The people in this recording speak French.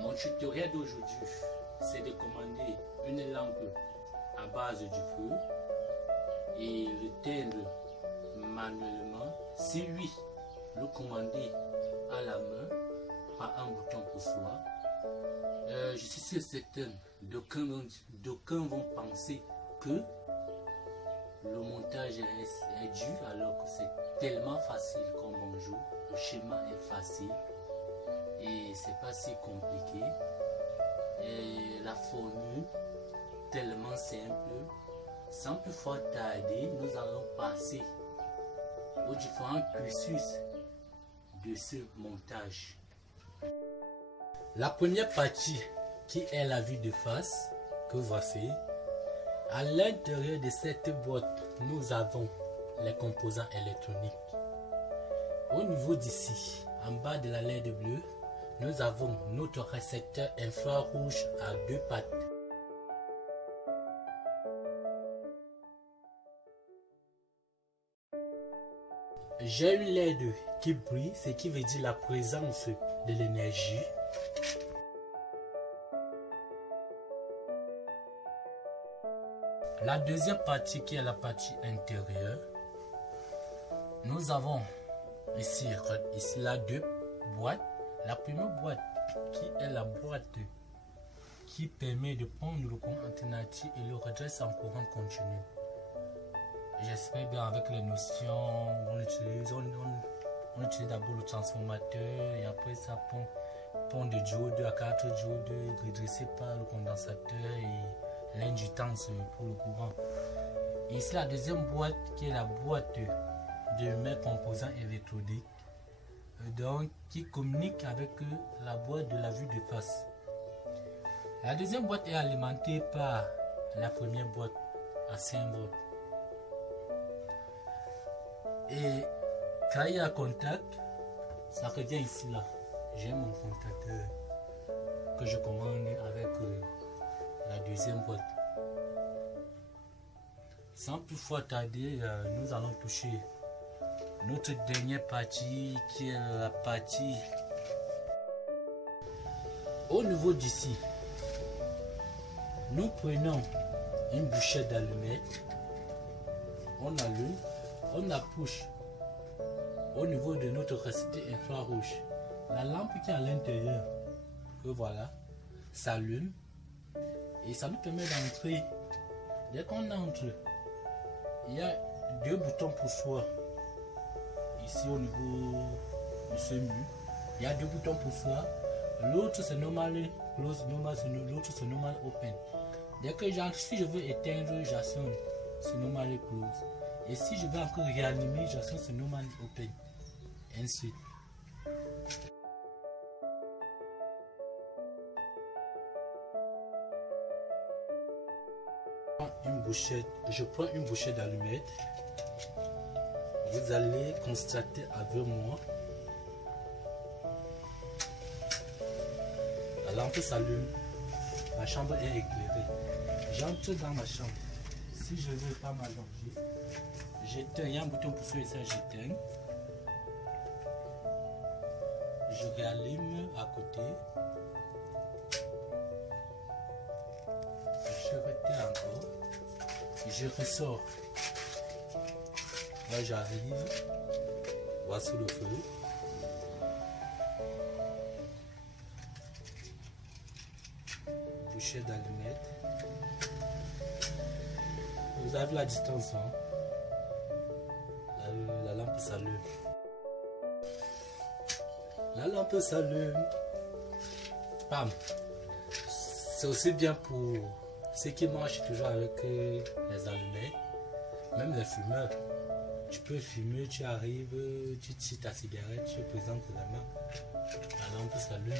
Mon tutoriel d'aujourd'hui, c'est de commander une lampe à base du feu et l'éteindre manuellement. Si oui, le commander à la main, par un bouton pour soi. Je suis sûr certain, d'aucuns vont penser que le montage est dur alors que c'est tellement facile comme on joue. Le schéma est facile et c'est pas si compliqué. Et la formule tellement simple. Sans plus fort tarder, nous allons passer aux différents cursus de ce montage. La première partie qui est la vue de face que voici. À l'intérieur de cette boîte, nous avons les composants électroniques. Au niveau d'ici, en bas de la LED bleue, nous avons notre récepteur infrarouge à 2 pattes. J'ai une LED qui brille, ce qui veut dire la présence de l'énergie. La deuxième partie qui est la partie intérieure, nous avons ici là 2 boîtes. La première boîte qui est la boîte qui permet de prendre le courant alternatif et le redresse en courant continu. J'espère bien avec les notions, on utilise d'abord le transformateur et après ça pont de diode à 4 diodes redressé par le condensateur et l'inductance pour le courant. Et ici la deuxième boîte qui est la boîte de mes composants électroniques, donc qui communique avec la boîte de la vue de face. La deuxième boîte est alimentée par la première boîte à 5 volts. Et quand il y a contact, ça revient ici là. J'ai mon contacteur que je commande avec la deuxième boîte. Sans plus fort tarder, nous allons toucher notre dernière partie qui est la partie au niveau d'ici. Nous prenons une bouchette d'allumettes, on allume, on approche au niveau de notre récepteur infrarouge. La lampe qui est à l'intérieur, que voilà, s'allume et ça nous permet d'entrer. Dès qu'on entre, il y a 2 boutons pour soi. Ici au niveau de ce mur, il y a 2 boutons pour soi. L'autre c'est normal close, l'autre c'est normal open. Dès que j'entre, si je veux éteindre, j'actionne c'est normal close. Et si je veux encore réanimer, j'actionne c'est normal open. Ensuite. Je prends une bouchette d'allumettes. Vous allez constater avec moi. La lampe s'allume. La chambre est éclairée. J'entre dans ma chambre. Si je ne veux pas m'allonger, j'éteins. Il y a un bouton pour faire ça, j'éteins. Je réallume à côté. Je retiens encore. Je ressors. Là j'arrive. Voici le feu. Bouchée d'allumettes. Vous avez la distance, hein? La lampe s'allume. La lampe s'allume. Bam. C'est aussi bien pour ceux qui marchent toujours avec les allumettes. Même les fumeurs. Tu peux fumer, tu arrives, tu tires ta cigarette, tu présentes la main. La lampe s'allume.